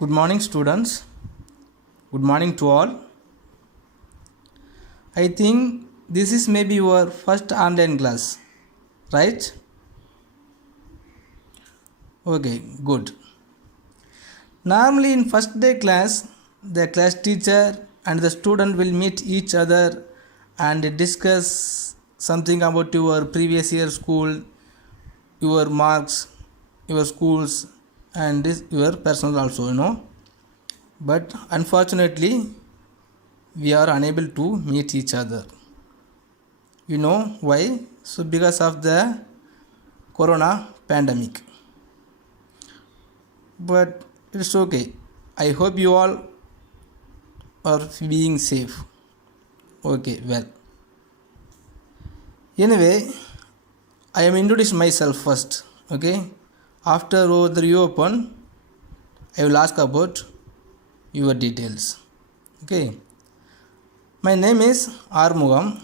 Good morning, students. Good morning to all. I think this is maybe your first online class, right? Okay, good. Normally, in first day class, the class teacher and the student will meet each other and discuss something about your previous year school, your marks, your schools, and your personal also. But unfortunately, we are unable to meet each other. You know why? So because of the corona pandemic. But it's okay. I hope you all are being safe. Okay, well. Anyway, I am introducing myself first. Okay. After the reopen, I will ask about your details. Okay. My name is Armugam.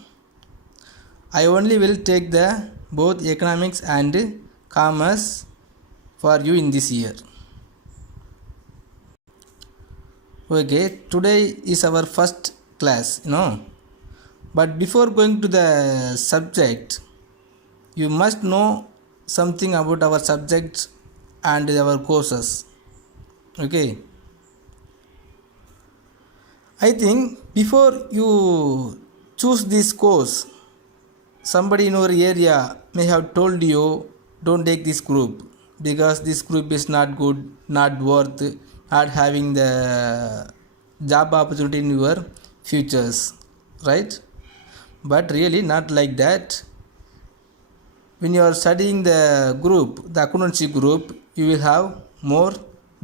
I only will take the both economics and commerce for you in this year. Okay, today is our first class, But before going to the subject, you must know something about our subjects and our courses. Okay. I think before you choose this course, somebody in your area may have told you don't take this group because this group is not good, not worth, not having the job opportunity in your futures, right? But really not like that. When you are studying the group, the accountancy group, you will have more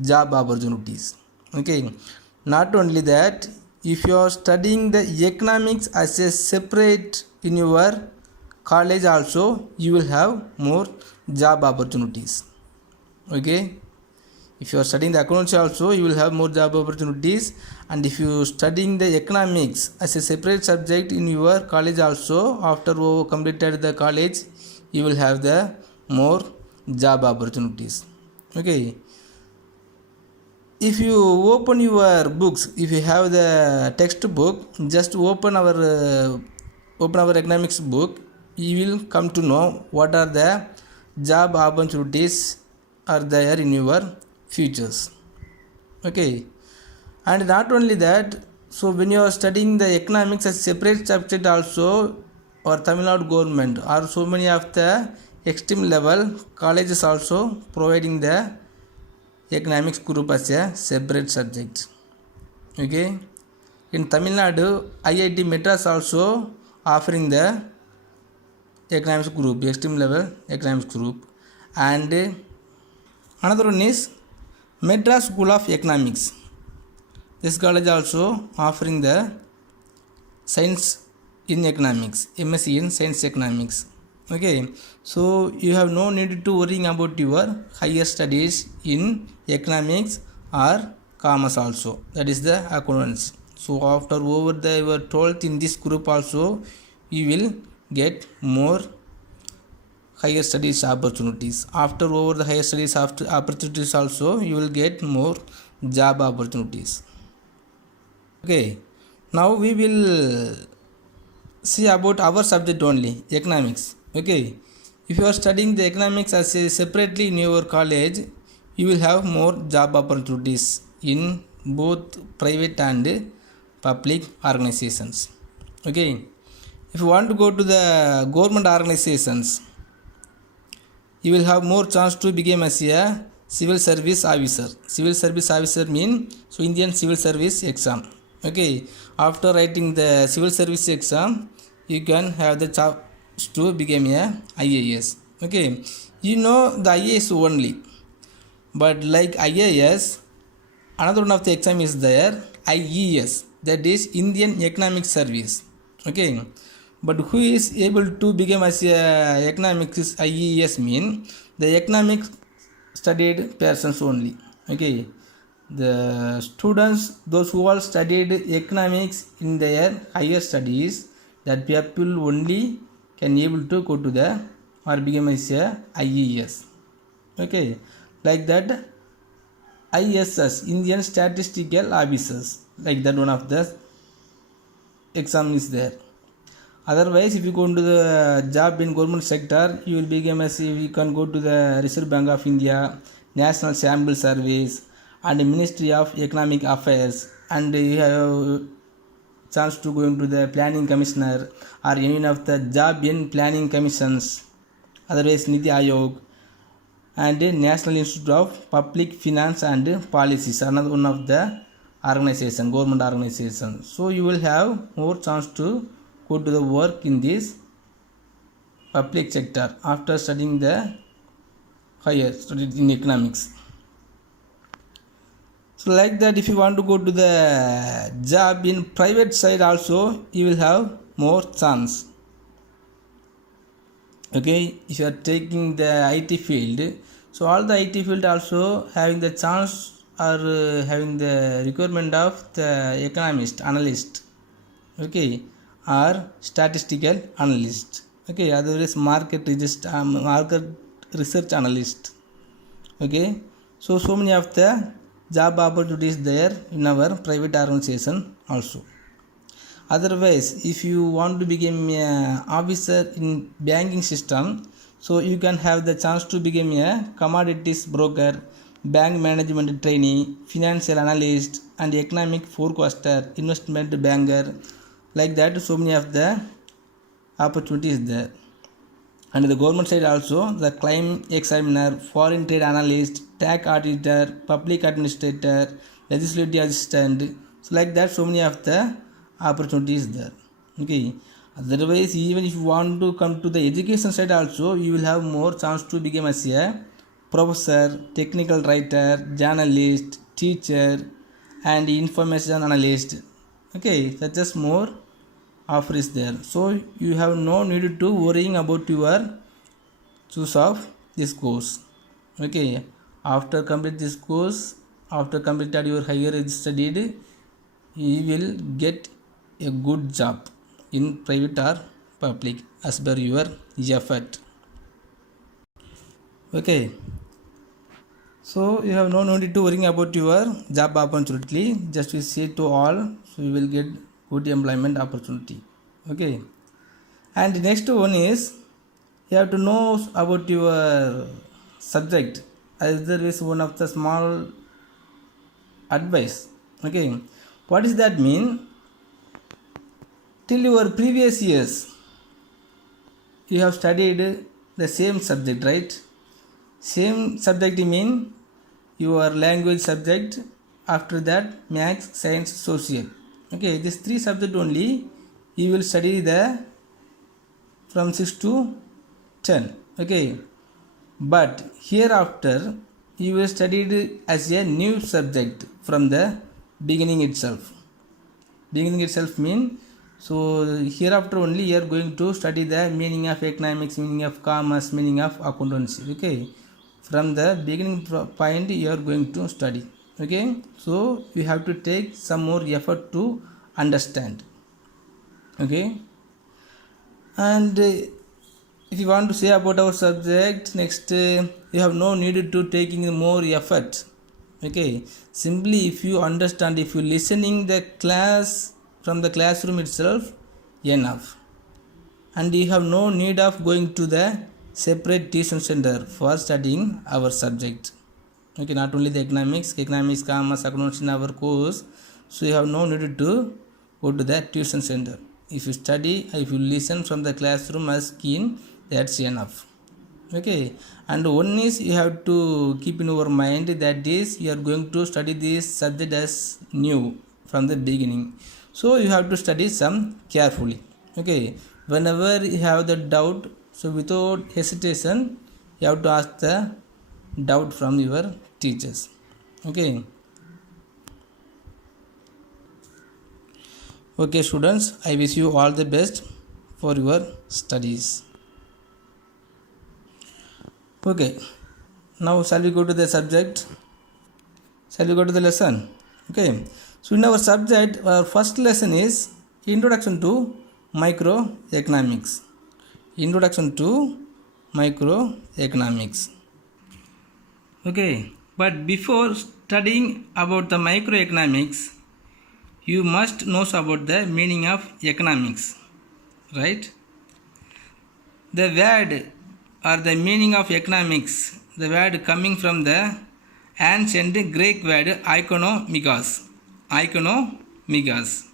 job opportunities. Okay. Not only that, if you are studying the economics as a separate in your college also, you will have more job opportunities. Okay. If you are studying the accountancy also, you will have more job opportunities. And if you are studying the economics as a separate subject in your college also, after you completed the college, you will have the more job opportunities. Okay. If you open your books, if you have the textbook, just open our economics book, you will come to know what are the job opportunities are there in your futures. Okay. And not only that, so when you are studying the economics as separate subject also, or Tamil Nadu government or so many of the extreme level colleges also providing the economics group as a separate subject. Okay. In Tamil Nadu, IIT Madras also offering the economics group, extreme level economics group. And another one is Madras School of Economics. This college also offering the science in economics, MSc in science economics. Okay, so you have no need to worrying about your higher studies in economics or commerce also. That is the accountancy. So after over your 12th in this group also, you will get more higher studies opportunities. After over the higher studies opportunities also, you will get more job opportunities. Okay, now we will see about our subject only, economics. Okay, if you are studying the economics as a separately in your college, you will have more job opportunities in both private and public organizations. Okay, if you want to go to the government organizations, you will have more chance to become as a civil service officer. Civil service officer means so Indian civil service exam. Okay, after writing the civil service exam, you can have the chance to become a IAS. Okay, you know the IAS only, but like IAS, another one of the exam is there, IES, that is Indian Economic Service. Okay, but who is able to become as a economics IES mean the economic studied persons only. Okay, the students, those who all studied economics in their higher studies, that people only can able to go to the or become as a IES. Okay, like that ISS, Indian Statistical Officers, like that one of the exam is there. Otherwise, if you go into the job in government sector, you will become as if you can go to the Reserve Bank of India, National Sample Service, and the Ministry of Economic Affairs, and you have chance to go into the Planning Commissioner or any of the job in planning commissions. Otherwise, Niti Ayog and the National Institute of Public Finance and Policies, another one of the organization, government organization. So you will have more chance to go to the work in this public sector after studying the higher studied in economics. So like that, if you want to go to the job in private side also, you will have more chance. Okay, if you are taking the IT field, so all the IT field also having the chance or having the requirement of the economist, analyst, okay, or statistical analyst, okay, otherwise market research analyst, okay. So many of the job opportunities there in our private organization also. Otherwise, if you want to become a officer in banking system, so you can have the chance to become a commodities broker, bank management trainee, financial analyst, and economic forecaster, investment banker, like that. So many of the opportunities there. And the government side also, the claim examiner, foreign trade analyst, tax auditor, public administrator, legislative assistant, so like that, so many of the opportunities there, okay. Otherwise, even if you want to come to the education side also, you will have more chance to become as a professor, technical writer, journalist, teacher, and information analyst, okay. Such as more offer is there. So you have no need to worrying about your choose of this course, okay. After complete this course, after completed your higher studied, you will get a good job in private or public as per your effort, okay. So you have no need to worrying about your job opportunity, just you say to all, so you will get good employment opportunity, okay. And the next one is, you have to know about your subject. As there is one of the small advice, okay. What does that mean? Till your previous years, you have studied the same subject, right? Same subject mean your language subject, after that maths, science, social, okay. These three subject only you will study the from 6 to 10, okay. But hereafter you will study it as a new subject from the beginning itself. Beginning itself mean, so hereafter only you are going to study the meaning of economics, meaning of commerce, meaning of accountancy, okay. From the beginning point you are going to study, okay. So you have to take some more effort to understand, okay. And if you want to say about our subject next, you have no need to taking more effort, okay. Simply if you understand, if you listening the class from the classroom itself, enough. And you have no need of going to the separate tuition center for studying our subject, okay. Not only the economics, commerce, accountancy in our course, so you have no need to go to the tuition center. If you study, if you listen from the classroom as keen, that's enough, okay. And one is, you have to keep in your mind that is you are going to study this subject as new from the beginning, so you have to study some carefully, okay. Whenever you have the doubt, so without hesitation you have to ask the doubt from your teachers, okay. Okay students, I wish you all the best for your studies. Okay, now shall we go to the subject? Shall we go to the lesson? Okay, so in our subject, our first lesson is Introduction to Microeconomics. Introduction to Microeconomics. Okay, But before studying about the microeconomics, you must know about the meaning of economics, right? The word or the meaning of economics, the word coming from the ancient Greek word oikonomikos. Oikonomikos.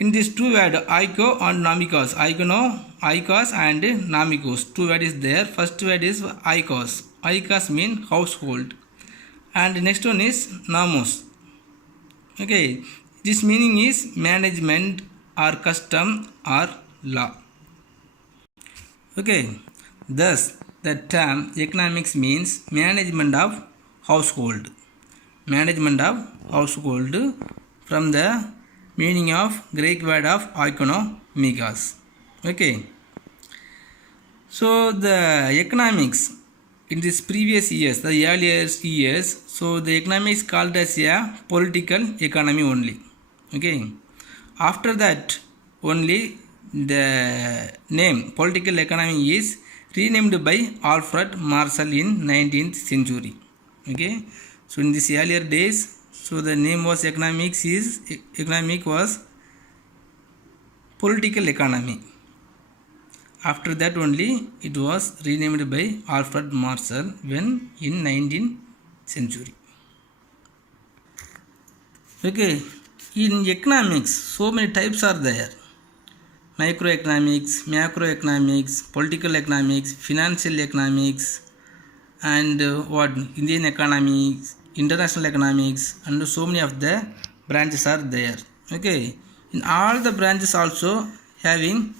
In these two words, oiko and nomikos, oikos and nomikos, two words is there. First word is oikos. Oikos means household, and next one is nomos. Okay, this meaning is management or custom or law. Okay, thus the term economics means management of household. Management of household from the meaning of Greek word of oikonomikos. Okay, so the economics in this previous years, the earlier years, so the economics called as a political economy only. Okay, after that only the name political economy is renamed by Alfred Marshall in 19th century. Okay, so in this earlier days, so the name was economic was political economy. After that only it was renamed by Alfred Marshall when in 19th century. Okay, in economics so many types are there. Microeconomics, macroeconomics, political economics, financial economics, and Indian economics, international economics, and so many of the branches are there. Okay, in all the branches also having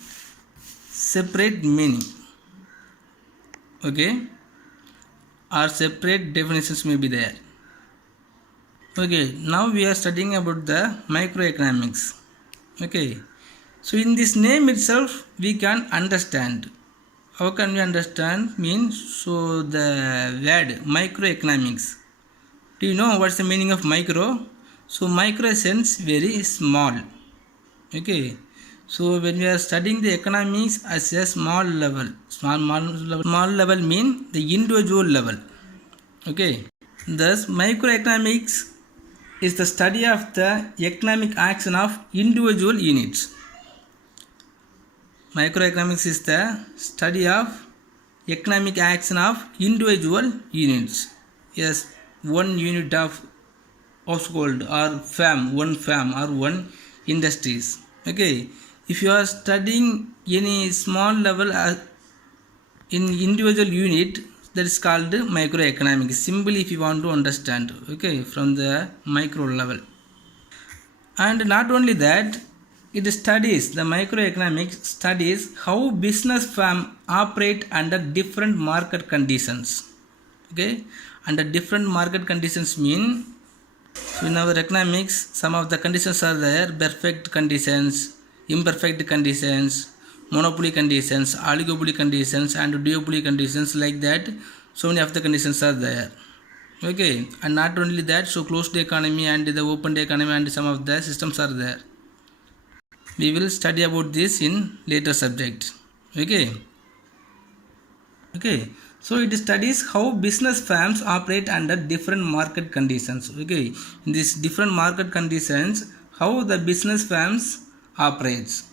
separate meaning. Okay, or separate definitions may be there. Okay, now we are studying about the microeconomics. Okay, so in this name itself we can understand. How can we understand? Means, so the word microeconomics. Do you know what's the meaning of micro? So micro sense very small. Okay, so when we are studying the economics as a small level mean the individual level. Okay, thus microeconomics is the study of the economic action of individual units. Microeconomics is the study of economic action of individual units. Yes, one unit of household or one farm or one industries. Okay, if you are studying any small level in individual unit, that is called microeconomics. Simply if you want to understand, okay, from the micro level. And not only that, it studies, the microeconomics studies how business firm operate under different market conditions. Okay, under different market conditions mean, so in our economics some of the conditions are there: perfect conditions, imperfect conditions, monopoly conditions, oligopoly conditions, and duopoly conditions, like that. So many of the conditions are there. Okay, and not only that, so closed economy and the open economy and some of the systems are there. We will study about this in later subject. Okay, so it studies how business firms operate under different market conditions. Okay, in these different market conditions, how the business firms operates.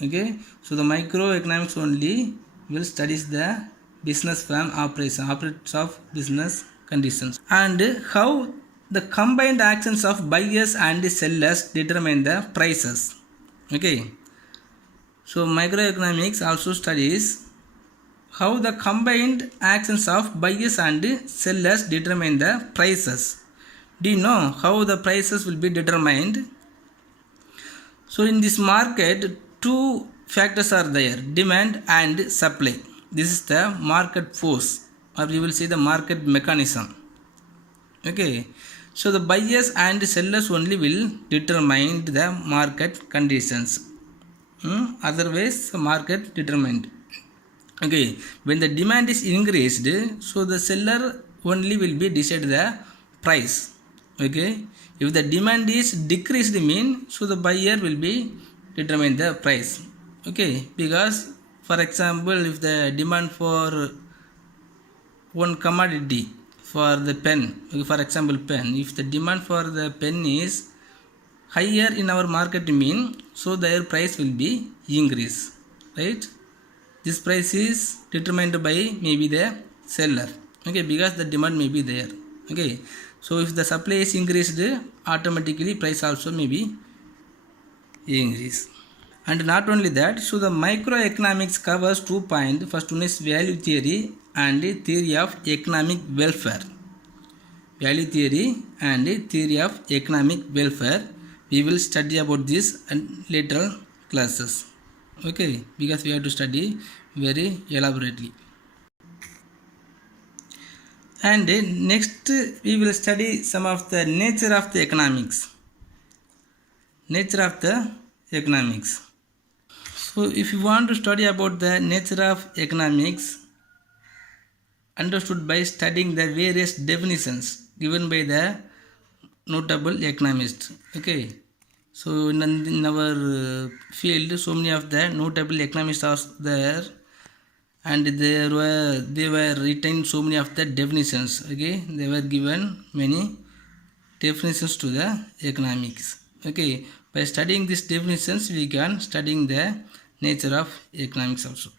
Okay, so the microeconomics only will studies the business firm operates of business conditions, and how the combined actions of buyers and sellers determine the prices. Okay, so microeconomics also studies how the combined actions of buyers and sellers determine the prices. Do you know how the prices will be determined? So in this market, two factors are there: demand and supply. This is the market force, or we will say the market mechanism. Okay, so the buyers and sellers only will determine the market conditions. Otherwise, the market determined. Okay, when the demand is increased, so the seller only will be decide the price. Okay, if the demand is decreased, so the buyer will be determine the price. Okay, because for example, if the demand for one commodity, for the pen, for example pen, if the demand for the pen is higher in our market mean, so their price will be increase, right? This price is determined by maybe the seller, okay, because the demand may be there, okay. So if the supply is increased, automatically price also may be increase. And not only that, so the microeconomics covers 2 points. First one is value theory and theory of economic welfare. Value theory and theory of economic welfare. We will study about this in later classes. Okay, because we have to study very elaborately. And next we will study some of the nature of the economics. Nature of the economics. So if you want to study about the nature of economics, understood by studying the various definitions given by the notable economists. Okay. So in our field, so many of the notable economists are there, and they were written so many of the definitions. Okay, they were given many definitions to the economics. Okay, by studying these definitions, we can studying the nature of economics also.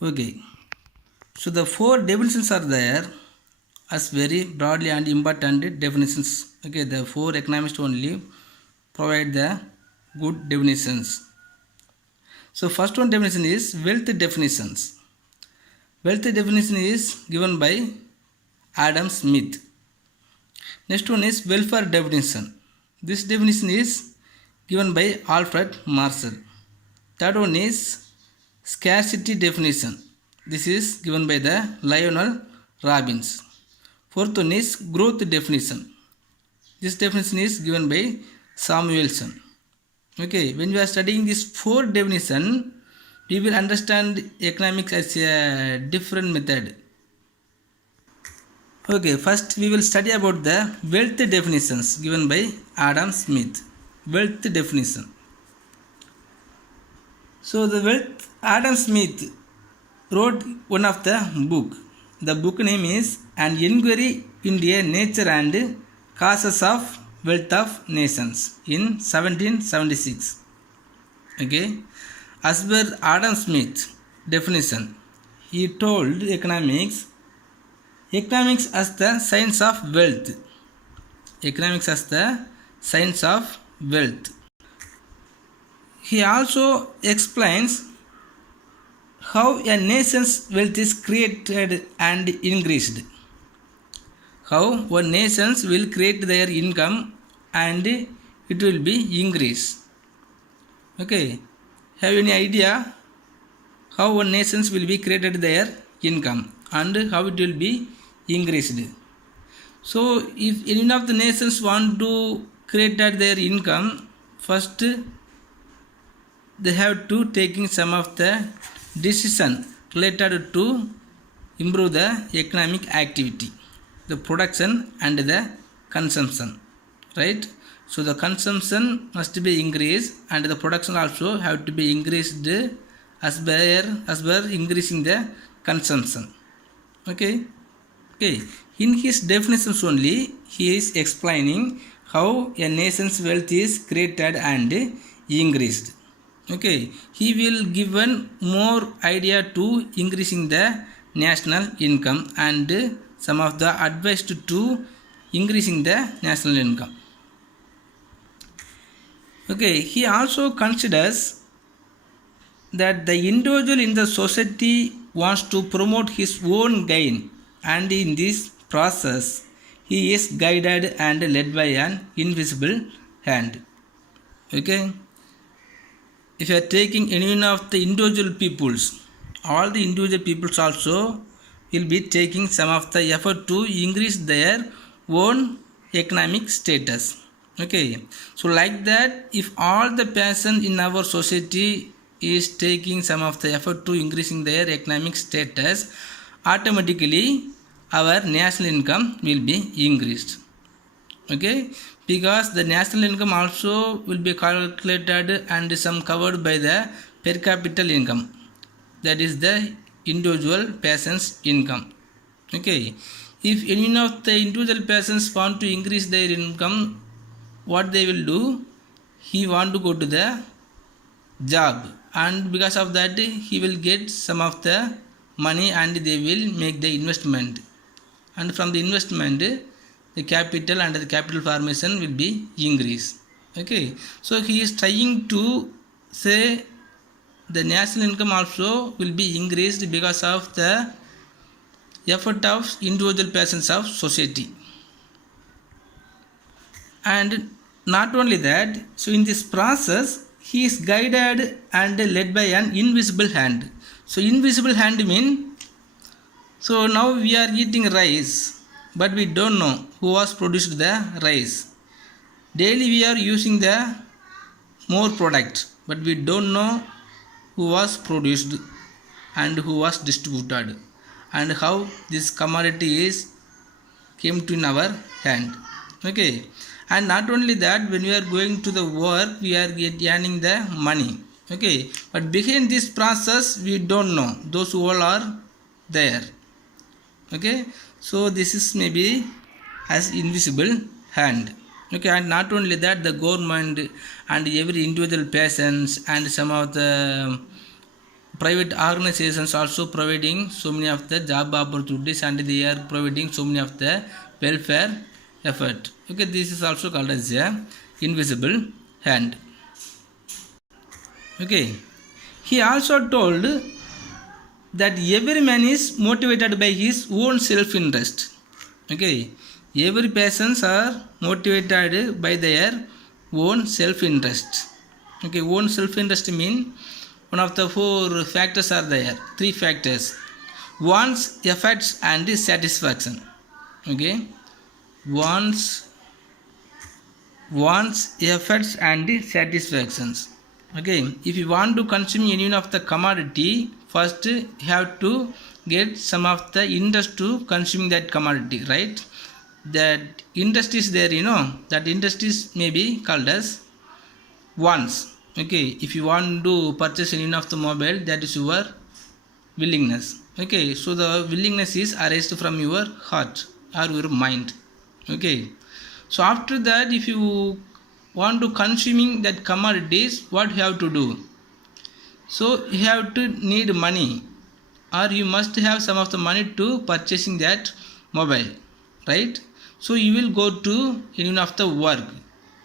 Okay, so the 4 definitions are there as very broadly and important definitions. Okay, the 4 economists only provide the good definitions. So first one definition is wealth definitions. Wealth definition is given by Adam Smith. Next one is welfare definition. This definition is given by Alfred Marshall. Third one is scarcity definition. This is given by the Lionel Robbins. Fourth one is growth definition. This definition is given by Samuelson. Okay, when we are studying this 4 definition, we will understand economics as a different method. Okay, first we will study about the wealth definitions given by Adam Smith. Wealth definition. So the wealth, Adam Smith wrote one of the book. The book name is An Inquiry into Nature and Causes of Wealth of Nations in 1776. Okay, as per Adam Smith definition, he told economics as the science of wealth. Economics as the science of wealth. He also explains how a nation's wealth is created and increased. How one nations will create their income and it will be increased. Okay, have any idea how one nations will be created their income and how it will be increased? So if any of the nations want to create their income, first they have to taking some of the decision related to improve the economic activity, the production and the consumption, right? So the consumption must be increased and the production also have to be increased as per increasing the consumption. Okay. In his definitions only, he is explaining how a nation's wealth is created and increased. Okay, he will given more idea to increasing the national income and some of the advice to increasing the national income. Okay, he also considers that the individual in the society wants to promote his own gain, and in this process he is guided and led by an invisible hand. Okay, if you are taking any one of the individual peoples, all the individual peoples also will be taking some of the effort to increase their own economic status. Okay, so like that, if all the person in our society is taking some of the effort to increasing their economic status, automatically our national income will be increased. Okay, because the national income also will be calculated and some covered by the per capita income, that is the individual person's income. Okay, if any of the individual persons want to increase their income, what they will do? He want to go to the job, and because of that he will get some of the money and they will make the investment, and from the investment the capital and the capital formation will be increased. Okay, so he is trying to say the national income also will be increased because of the effort of individual persons of society. And not only that, so in this process he is guided and led by an invisible hand. So invisible hand mean, so now we are eating rice, but we don't know who was produced the rice. Daily we are using the more product, but we don't know who was produced and who was distributed and how this commodity is came to in our hand. Okay, and not only that, when we are going to the work we are earning the money. Okay, but behind this process we don't know those who all are there. Okay, so this is maybe as invisible hand. Okay, and not only that, the government and every individual persons and some of the private organizations also providing so many of the job opportunities, and they are providing so many of the welfare effort. Okay, this is also called as a invisible hand. Okay, he also told that every man is motivated by his own self-interest. Okay, every persons are motivated by their own self-interest. Okay, own self-interest mean one of the four factors are there, three factors: wants, effects, and satisfaction. Okay, wants, effects, and satisfactions. Okay, if you want to consume any of the commodity, first you have to get some of the interest to consuming that commodity, right? That interest is there, that interest is maybe called as wants. Okay, if you want to purchase any of the mobile, that is your willingness. Okay, so the willingness is arised from your heart or your mind. Okay, so after that, if you want to consuming that commodities, what you have to do? So you have to need money, or you must have some of the money to purchasing that mobile, right? So you will go to any of the work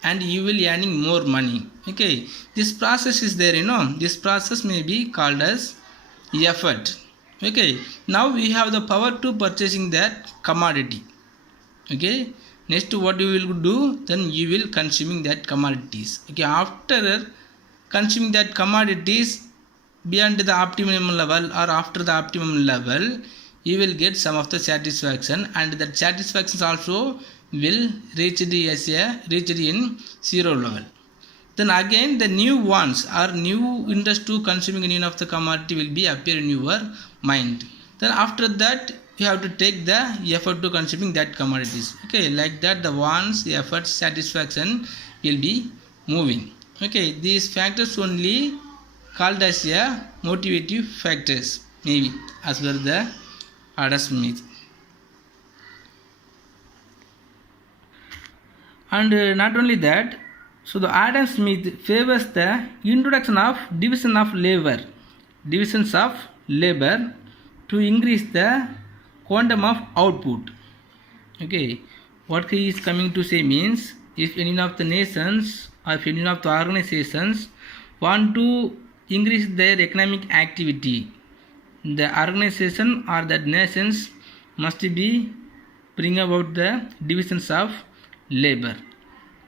and you will earning more money. Okay, this process is there, this process may be called as effort. Okay, now we have the power to purchasing that commodity. Okay, next what you will do, then you will consuming that commodities. Okay, after consuming that commodities beyond the optimum level or after the optimum level, you will get some of the satisfaction, and that satisfaction also will reach in zero level. Then again the new wants or new interest to consuming any of the commodity will be appear in your mind. Then after that you have to take the effort to consuming that commodities. Okay, like that the wants, the effort, satisfaction will be moving. Okay, these factors only called as a motivative factors, maybe as per the Adam Smith. And not only that, so the Adam Smith favors the introduction of divisions of labor to increase the quantum of output. Okay, what he is coming to say means, if any of the nations or if any of the organizations want to increase their economic activity, the organization or that nations must be bring about the divisions of labor.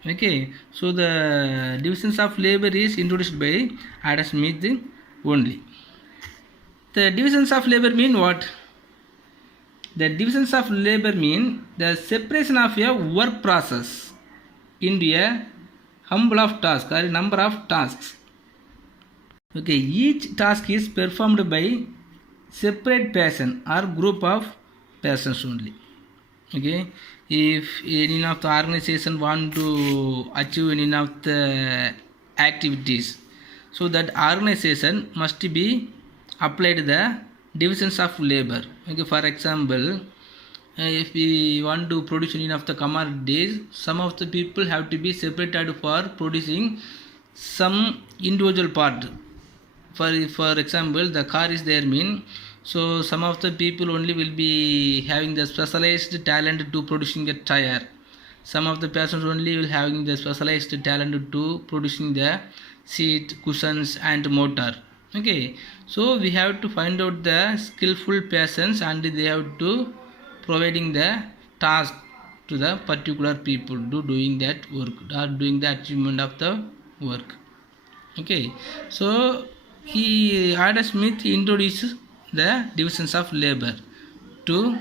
Okay, so the divisions of labor is introduced by Adam Smith only. The divisions of labor mean what? The divisions of labor mean the separation of a work process into a humble of tasks or a number of tasks. Okay, each task is performed by separate person or group of persons only. Okay, if any of the organization want to achieve any of the activities, so that organization must be applied the divisions of labor. Okay, for example, if we want to produce any of the commodities, some of the people have to be separated for producing some individual part. For example, the car is there mean, so some of the people only will be having the specialized talent to producing a tire. Some of the persons only will having the specialized talent to producing the seat, cushions and motor. Okay, so we have to find out the skillful persons and they have to providing the task to the particular people to doing that work or doing the achievement of the work. Okay, so Adam Smith introduces the divisions of labor to.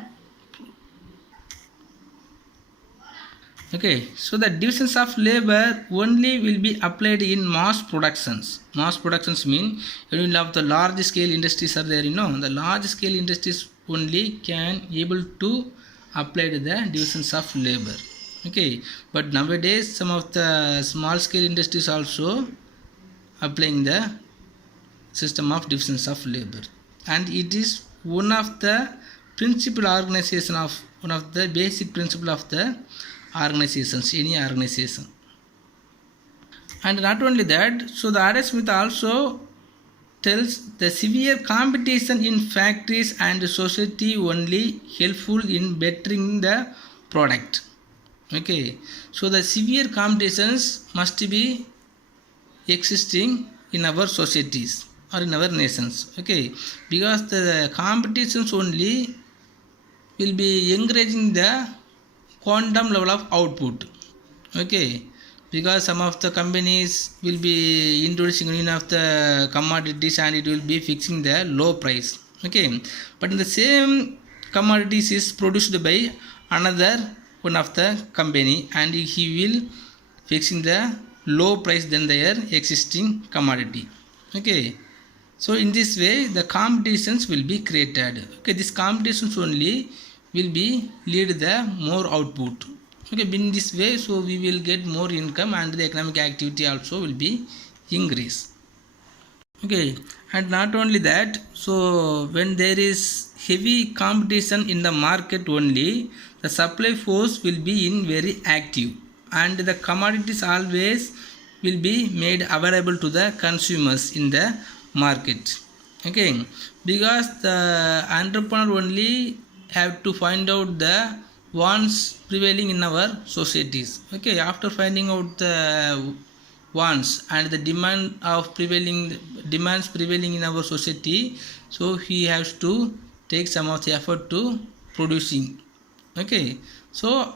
Okay, so the divisions of labor only will be applied in mass productions. Mass productions mean when you have the large scale industries are there, the large scale industries only can able to apply the divisions of labor. Okay, but nowadays some of the small scale industries also applying the system of divisions of labor, and it is one of the principal organization of one of the basic principle of the organizations, any organization. And not only that, so the Adam Smith also tells the severe competition in factories and society only helpful in bettering the product. Okay, so the severe competitions must be existing in our societies or in our nations. Okay, because the competitions only will be encouraging the quantum level of output. Okay, because some of the companies will be introducing one of the commodities and it will be fixing the low price. Okay, but in the same commodities is produced by another one of the company and he will fixing the low price than their existing commodity. Okay, so in this way the competitions will be created. Okay, these competitions only will be lead the more output. Okay, in this way, so we will get more income and the economic activity also will be increase. Okay, and not only that, so when there is heavy competition in the market only, the supply force will be in very active and the commodities always will be made available to the consumers in the market. Okay, because the entrepreneur only have to find out the wants prevailing in our societies. Okay, after finding out the wants and the demands prevailing in our society, so he has to take some of the effort to producing. Okay, so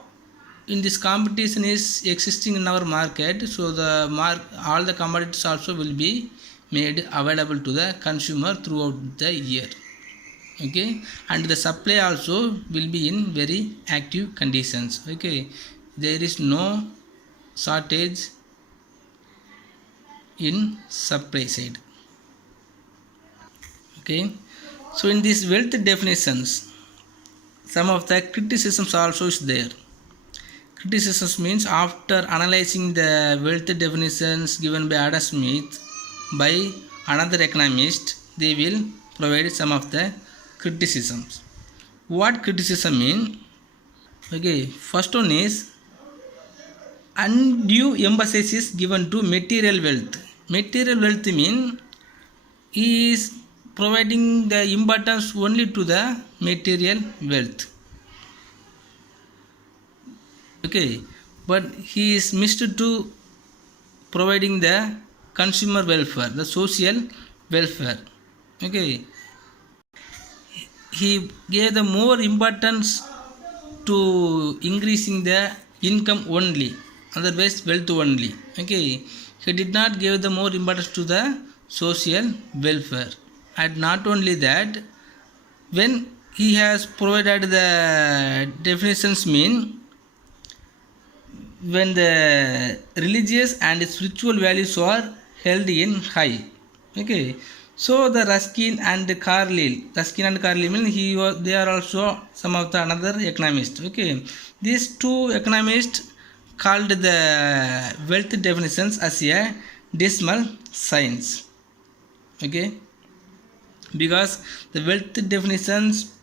in this competition is existing in our market, so the all the commodities also will be made available to the consumer throughout the year. Okay, and the supply also will be in very active conditions. Okay, there is no shortage in supply side. Okay, so in these wealth definitions some of the criticisms also is there. Criticisms means after analyzing the wealth definitions given by Adam Smith by another economist, they will provide some of the criticisms. What criticism mean? Okay, first one is undue emphasis is given to material wealth. Material wealth mean is providing the importance only to the material wealth. Okay, but he is missed to providing the consumer welfare, the social welfare. Okay, he gave the more importance to increasing the income only, otherwise wealth only. Okay, he did not give the more importance to the social welfare. And not only that, when he has provided the definitions mean when the religious and spiritual values are held in high. Okay, so the Ruskin and Carlyle mean they are also some of the another economists. Okay, these two economists called the wealth definitions as a decimal science. Okay, because the wealth definitions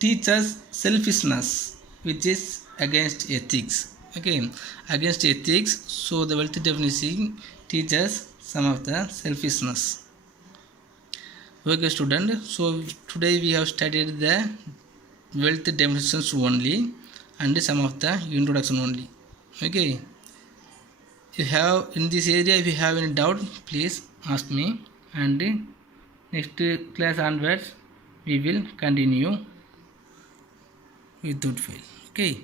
teaches selfishness, which is against ethics. Okay, against ethics. So the wealth definition teaches some of the selfishness. Okay student, so today we have studied the wealth definitions only and some of the introduction only. Okay, you have in this area, if you have any doubt, please ask me, and next class onwards we will continue without fail. Okay.